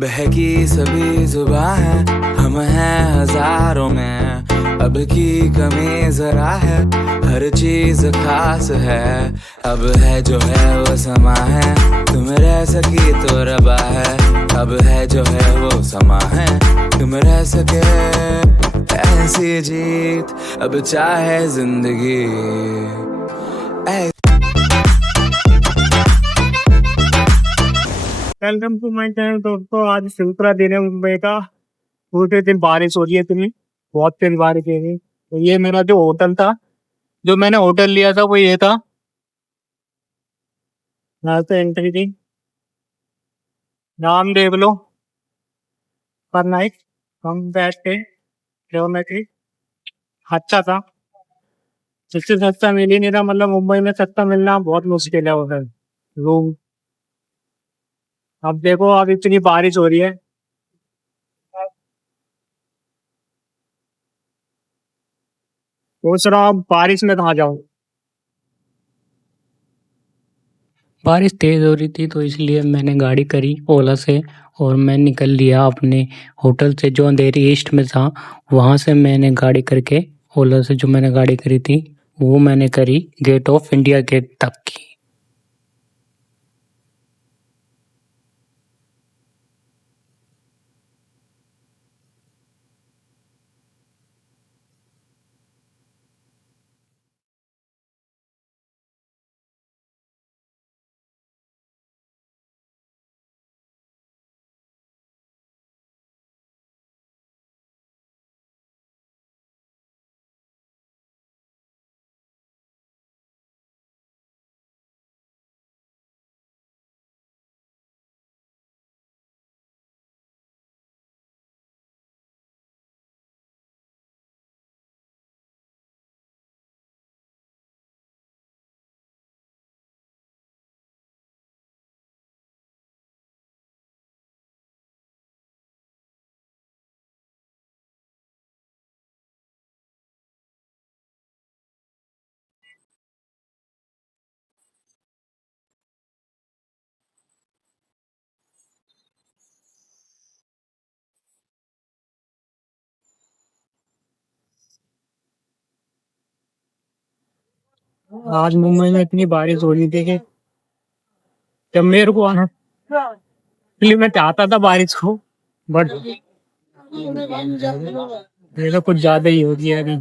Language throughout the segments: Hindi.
बहकी सभी जुबां है, हम हैं हजारों में। अब की कमी जरा है, हर चीज खास है। अब है जो है वो समा है, तुम रह सकी तो रबा है। अब है जो है वो समा है, तुम रह सके ऐसी जीत। अब चाहे जिंदगी वेलकम टू माय चैनल दोस्तों। आज सिलसिला दिन है मुंबई का। पूरे दिन बारिश हो रही है, इतनी बहुत तेज बारिश हो रही है। तो ये मेरा जो होटल था, जो मैंने होटल लिया था वो ये था। यहाँ से एंट्री थी, नाम देख लो, पर नाइट हम बैठ के ज्योमेट्री। अच्छा था, इससे सस्ता मिल ही नहीं रहा। मतलब मुंबई में सस्ता मिलना बहुत मुश्किल है होटल रूम। अब देखो, अब इतनी बारिश हो रही है, सोच रहा हूँ अब बारिश में कहाँ जाऊँ। बारिश तेज़ हो रही थी तो इसलिए मैंने गाड़ी करी ओला से और मैं निकल लिया अपने होटल से जो अंधेरी ईस्ट में था। वहाँ से मैंने गाड़ी करके ओला से जो मैंने गाड़ी करी थी वो मैंने करी गेट ऑफ इंडिया गेट तक की। आज मुंबई में इतनी बारिश हो रही थी कि जब मेरे को आना, इसलिए मैं चाहता था बारिश को, बट ये तो कुछ ज्यादा ही हो गया अभी।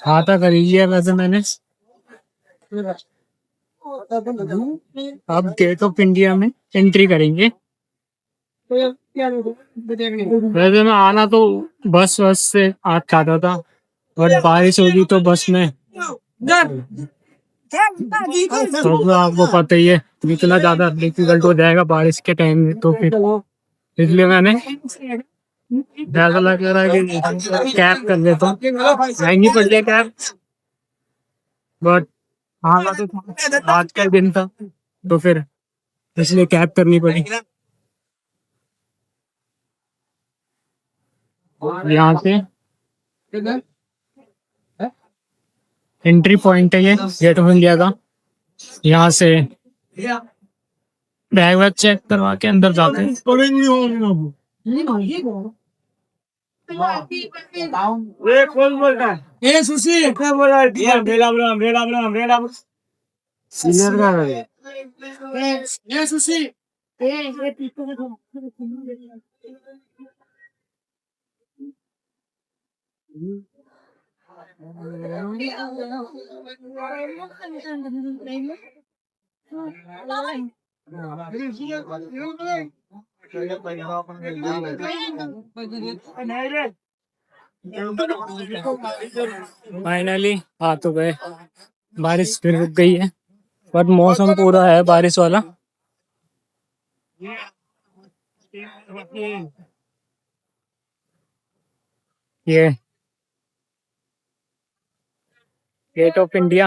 छाता खरीद लिया वैसे मैंने। अब गेट ऑफ इंडिया में एंट्री करेंगे। वैसे मैं आना तो बस से आज चाहता था, बट बारिश होगी तो बस में तो आपको पता ही है इतना ज्यादा डिफिकल्ट हो जाएगा बारिश के टाइम में। तो फिर इसलिए मैंने फैसला करा कि कैब कर लेता हूँ। महंगी पड़ जाए कैब, बट आना तो था, आज का दिन था तो फिर इसलिए कैब करनी पड़ी। यहाँ से एंट्री पॉइंट है ये गेट ऑफ इंडिया का। यहाँ से बैग वैग चेक करवा के अंदर जाते हैं। ये कौन बोल रहा है? ये सुशी क्या बोल रहा है? रेला सीनियर का है ये सुशी। फाइनली आ तो गए। बारिश फिर रुक गई है, बट मौसम पूरा है बारिश वाला। ये गेट ऑफ इंडिया,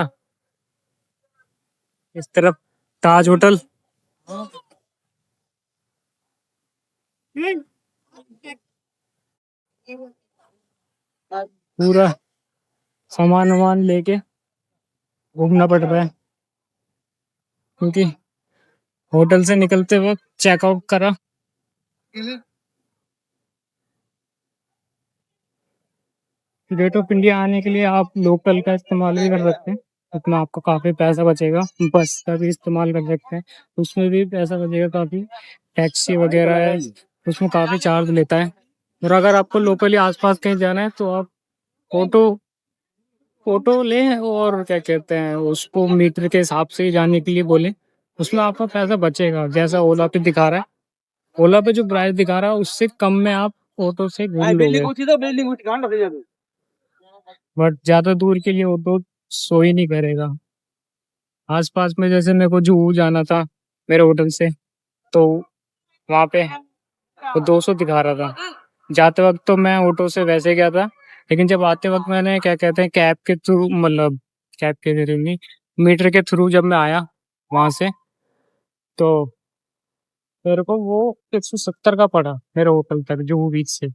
इस तरफ ताज होटल। पूरा सामान वामान लेके घूमना पड़ रहा है क्योंकि होटल से निकलते वक्त चेकआउट करा। गेट ऑफ इंडिया आने के लिए आप लोकल का इस्तेमाल भी कर सकते हैं, उसमें आपको काफ़ी पैसा बचेगा। बस का भी इस्तेमाल कर सकते हैं, उसमें भी पैसा बचेगा काफ़ी। टैक्सी वगैरह है, उसमें काफ़ी चार्ज लेता है। और अगर आपको लोकली आसपास कहीं जाना है तो आप ऑटो ऑटो लें और क्या कहते हैं उसको मीटर के हिसाब से ही जाने के लिए बोले, उसमें आपका पैसा बचेगा। जैसा ओला पे दिखा रहा है, ओला पे जो प्राइस दिखा रहा है उससे कम में आप ऑटो से घूम लोगे। बट ज्यादा दूर के लिए ऑटो सो ही नहीं करेगा। आसपास में जैसे मेरे को जुहू जाना था मेरे होटल से, तो वहाँ पे वो 200 दिखा रहा था। जाते वक्त तो मैं ऑटो से वैसे गया था, लेकिन जब आते वक्त मैंने क्या कहते हैं कैब के थ्रू, मतलब कैब के थ्रू नहीं, मीटर के थ्रू जब मैं आया वहाँ से, तो मेरे को वो 170 का पड़ा मेरे होटल तक जुहू बीच से।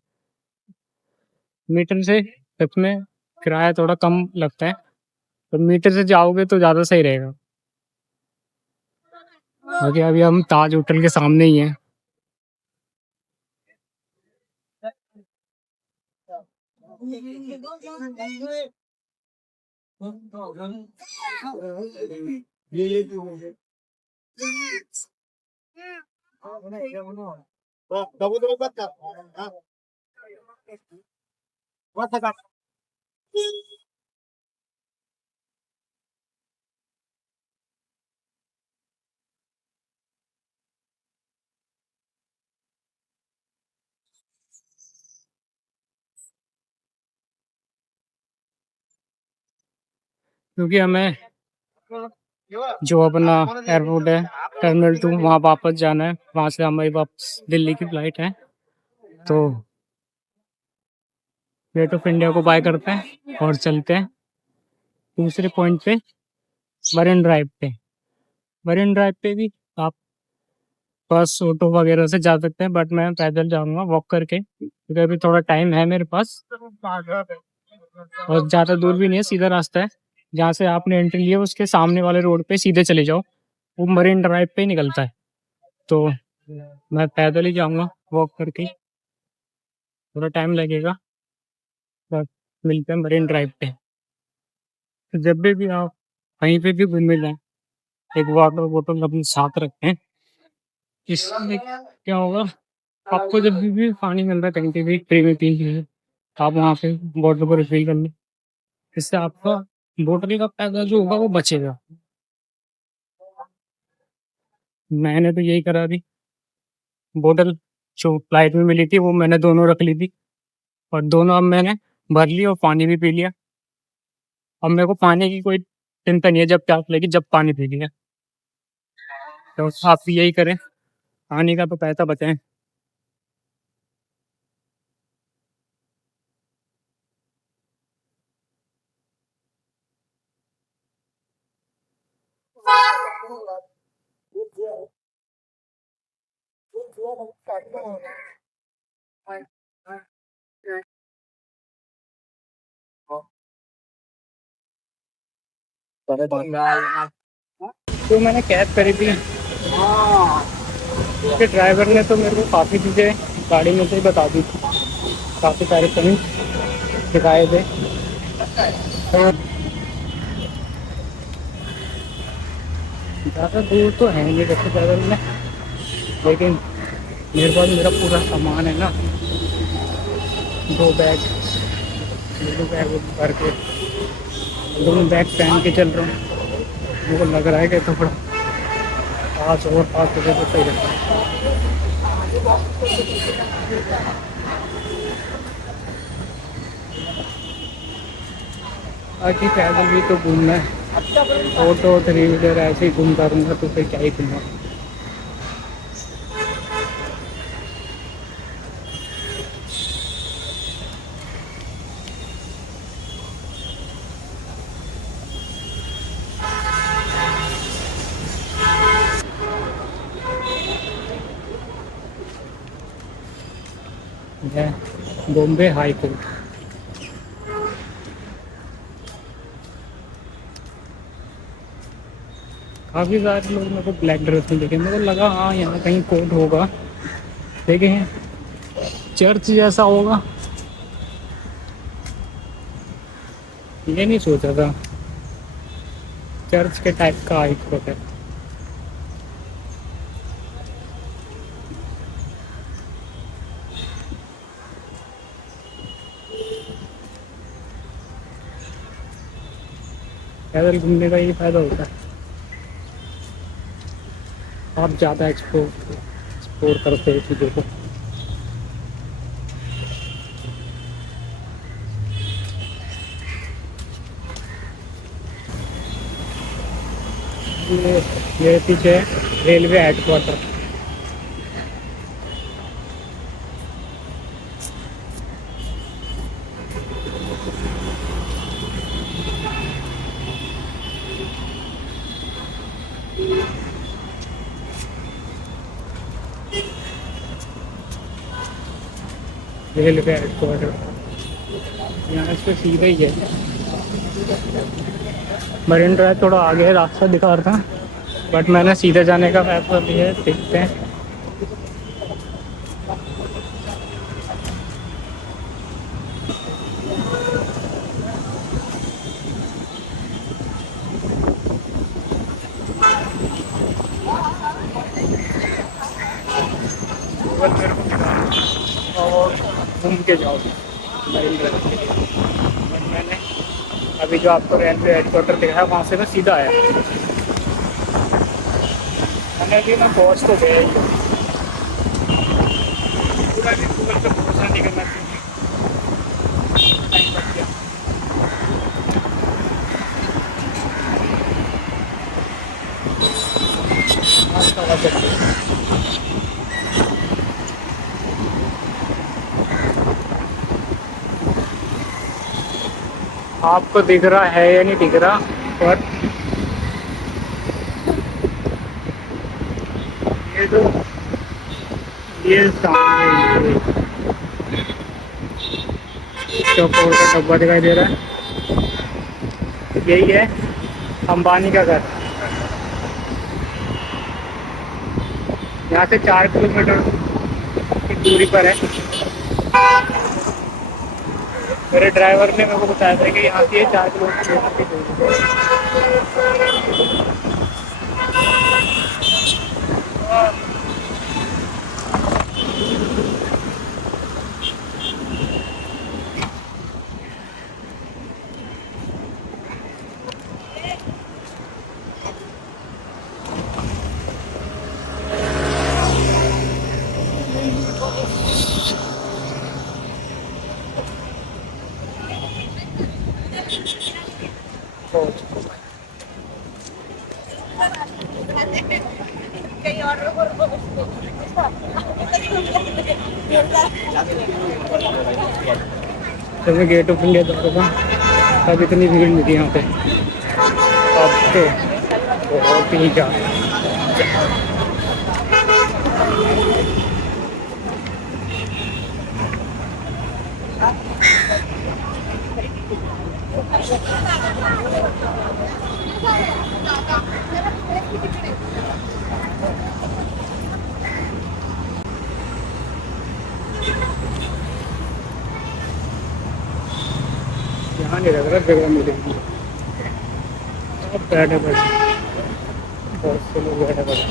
मीटर से सच में किराया थोड़ा कम लगता है, तो मीटर से जाओगे तो ज़्यादा सही रहेगा। बाकी अभी हम ताज होटल के सामने ही हैं। क्योंकि हमें जो अपना एयरपोर्ट है टर्मिनल 2 वहाँ वापस जाना है, वहाँ से हमारी वापस दिल्ली की फ्लाइट है। तो गेट ऑफ इंडिया को बाय करते हैं और चलते हैं दूसरे पॉइंट पे, मरीन ड्राइव पे। मरीन ड्राइव पे भी आप बस ऑटो वगैरह से जा सकते हैं, बट मैं पैदल जाऊंगा वॉक करके, क्योंकि अभी थोड़ा टाइम है मेरे पास और ज़्यादा दूर भी नहीं है, सीधा रास्ता है। जहाँ से आपने एंट्री लिया उसके सामने वाले रोड पे सीधे चले जाओ, वो मरीन ड्राइव पे ही निकलता है। तो मैं पैदल ही जाऊंगा वॉक करके, थोड़ा टाइम लगेगा, बट मिलते हैं मरीन ड्राइव पे। तो जब भी आप कहीं पे भी घूमने जाएं, एक वाटर बोतल अपने साथ रखें। इससे क्या होगा, आपको जब भी पानी मिल रहा है कहीं पे भी फ्री में पी लीजिए, आप वहाँ पे बोतल को रिफिल कर लें। इससे आपका बोतल का पैसा जो होगा वो बचेगा। मैंने तो यही करा अभी, बोतल जो फ्लाइट में मिली थी वो मैंने दोनों रख ली थी, और दोनों अब मैंने भर ली और पानी भी पी लिया। अब मेरे को पानी की कोई चिंता नहीं है, जब प्यास लगी जब पानी पी लिया। तो आप भी यही करें, पानी का तो पैसा बचाएं। तो मैंने कैब करी थी, उसके ड्राइवर ने तो मेरे को काफ़ी चीज़ें गाड़ी में से ही बता दी, काफ़ी सारे पॉइंट दिखाए थे। तो ज़्यादा दूर तो है नहीं वैसे पैदल में, लेकिन मेरे पास मेरा पूरा सामान है ना, 2 बैग, 2 बैग भर के, 2 बैग पहन के चल रहा हूँ। मेरे को लग रहा है कि थोड़ा 5 बजे तो सही रहता है। बाकी पैदल भी तो घूमना है, ऑटो 3 व्हीलर ऐसे ही घूमता रहूँगा तो फिर क्या ही घूमना। Bombay high court. काफ़ी सारे लोग मेरे को ब्लैक ड्रेस में देखे, मेरे को लगा हाँ यहाँ कहीं कोर्ट होगा, देखें चर्च जैसा होगा, ये नहीं सोचा था चर्च के टाइप का एक होता है। पैदल घूमने का ये फ़ायदा होता है, आप ज़्यादा एक्सप्लोर करते हो चीज़ों को। ये मेरे पीछे है रेलवे हेडक्वार्टर। रेलवे हेडक्वार्टर यहाँ से सीधा ही है। मरीन ड्राइव थोड़ा आगे रास्ता दिखा रहा था, बट मैंने सीधे जाने का फैसला लिया है, देखते हैं। गूगल मेरे को दिखा और घूम के जाओ मरीन ड्राइव के लिए, बट मैंने अभी जो आपको रेलवे हेडक्वार्टर दिखाया वहाँ से मैं सीधा आया। मैंने अभी मैं पहुँच तो गया ही हूँ। पूरा भी गूगल पे भरोसा नहीं करना चाहिए, टाइम लग गया। रास्ता हुआ चलिए। आपको दिख रहा है या नहीं दिख रहा, पर ये जो ये सामने चौकोर का डब्बा दिखाई दे रहा है, यही है अंबानी का घर। यहाँ से 4 किलोमीटर की दूरी पर है। मेरे ड्राइवर ने मेरे को बताया था कि यहाँ से 4 किलोमीटर की दूरी पर। जब मैं गेट ऑफ इंडिया जा रहा था तब इतनी भीड़ नहीं थी यहाँ पे, अब तो बहुत ही ज़्यादा। यहाँ नहीं लग रहा जगह मिलेगी, अब बैठे बैठे बहुत से लोग बैठे बैठे।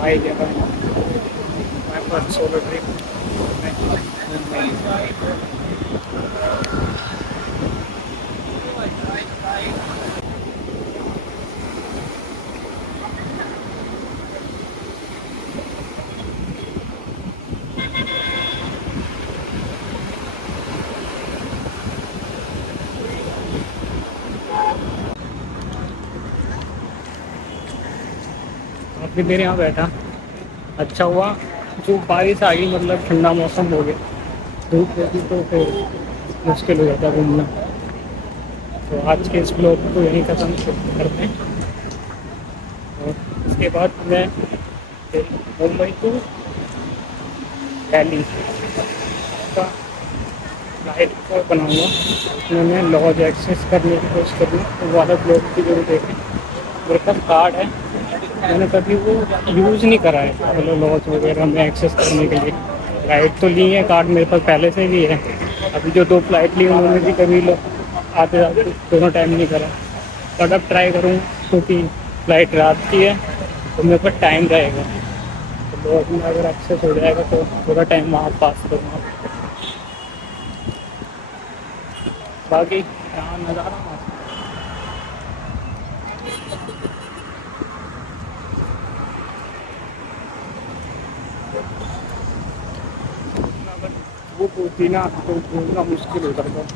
आई जगह my first solo trip. काफ़ी देर यहाँ बैठा, अच्छा हुआ जो बारिश आ गई, मतलब ठंडा मौसम हो गया। धूप होती तो फिर मुश्किल हो जाता घूमना। तो आज के इस ब्लॉग को यहीं ख़त्म करते हैं और इसके बाद मैं मुंबई टू दिल्ली का फ्लाइट को बनाऊँगा, उसमें मैं लॉज एक्सेस करने की कोशिश करूँगा। तो वाला ब्लॉग की जरूर देखें। मेरे पास कार्ड है, मैंने कभी वो यूज़ नहीं करा है, मतलब लॉज वगैरह में एक्सेस करने के लिए। फ्लाइट तो ली है, कार्ड मेरे पास पहले से भी है। अभी जो 2 फ्लाइट ली उन्होंने भी कभी आते जाते दोनों टाइम नहीं करा। बट अब ट्राई करूँ क्योंकि फ्लाइट रात की है तो मेरे पास टाइम रहेगा, तो लॉज में अगर एक्सेस हो जाएगा तो थोड़ा टाइम वहाँ पास करूँगा। बाकी यहाँ नज़ारा मस्त है। अगर धूप होती ना तो घूमना मुश्किल हो जाता।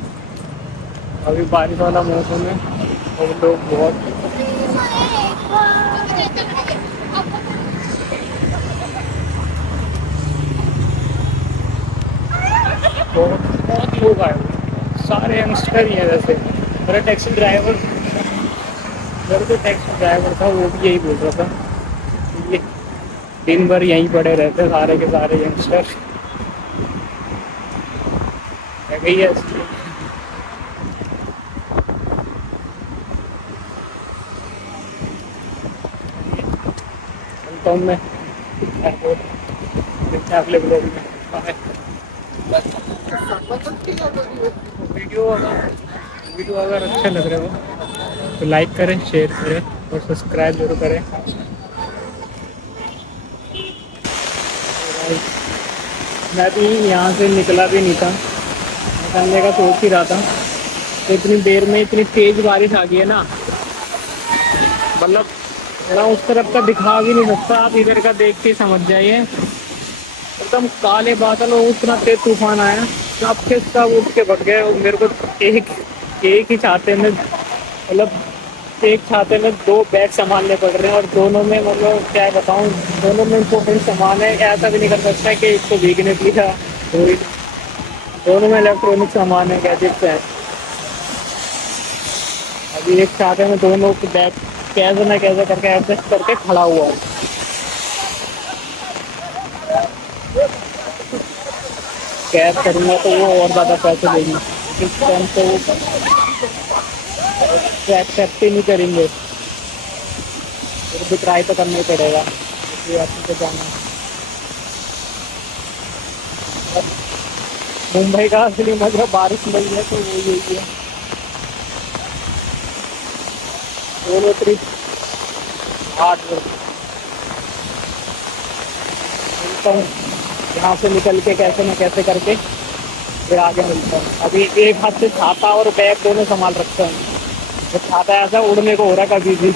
अभी बारिश वाला मौसम है और लोग बहुत लोग आए हुए हैं, सारे यंगस्टर ही हैं। वैसे मेरा टैक्सी ड्राइवर, मेरा जो टैक्सी ड्राइवर था वो भी यही बोल रहा था, ये दिन भर यहीं पड़े रहते सारे के सारे यंगस्टर। मैं गई है चलता हूँ मैं एयरपोर्ट, मिलते हैं अगले ब्लॉग में। बाय। वीडियो अगर अच्छे लग रहे हो तो लाइक करें, शेयर करें और सब्सक्राइब जरूर करें। मैं भी यहाँ से निकला भी नहीं था, निकलने का सोच ही रहा था, तो इतनी देर में इतनी तेज़ बारिश आ गई है ना, मतलब मैं उस तरफ का दिखा भी नहीं सकता, आप इधर का देख के समझ जाइए। एकदम काले बादल और उतना तेज तूफान आया, सब के सब उठ के भग गए और मेरे को एक ही छाते में, मतलब एक छाते में 2 बैग संभालने पड़ रहे हैं और दोनों में, मतलब क्या बताऊँ, दोनों में इम्पोर्टेंट सामान है। ऐसा भी नहीं कर सकता है कि एक को भीगने दिया, दोनों में इलेक्ट्रॉनिक सामान है, गैजेट्स है। अभी एक छाते में दोनों के बैग कैसे ना कैसे करके एडजस्ट करके खड़ा हुआ है। कैब करूँगा तो वो और ज़्यादा पैसे देंगे, इस टाइम तो वो एक्सेप्ट ही नहीं करेंगे, फिर भी ट्राई तो करना ही पड़ेगा, इसलिए आपको जाना। मुंबई का असली मजा बारिश में ही है, तो वो यही है। दोनों ट्रिप 8 मिलता हूँ यहाँ से निकल के कैसे न कैसे करके, फिर आगे मिलता हूँ। अभी एक हाथ से छाता और बैग दोनों संभाल रखते हैं, तो छाता ऐसा उड़ने को हो रहा है कभी भी।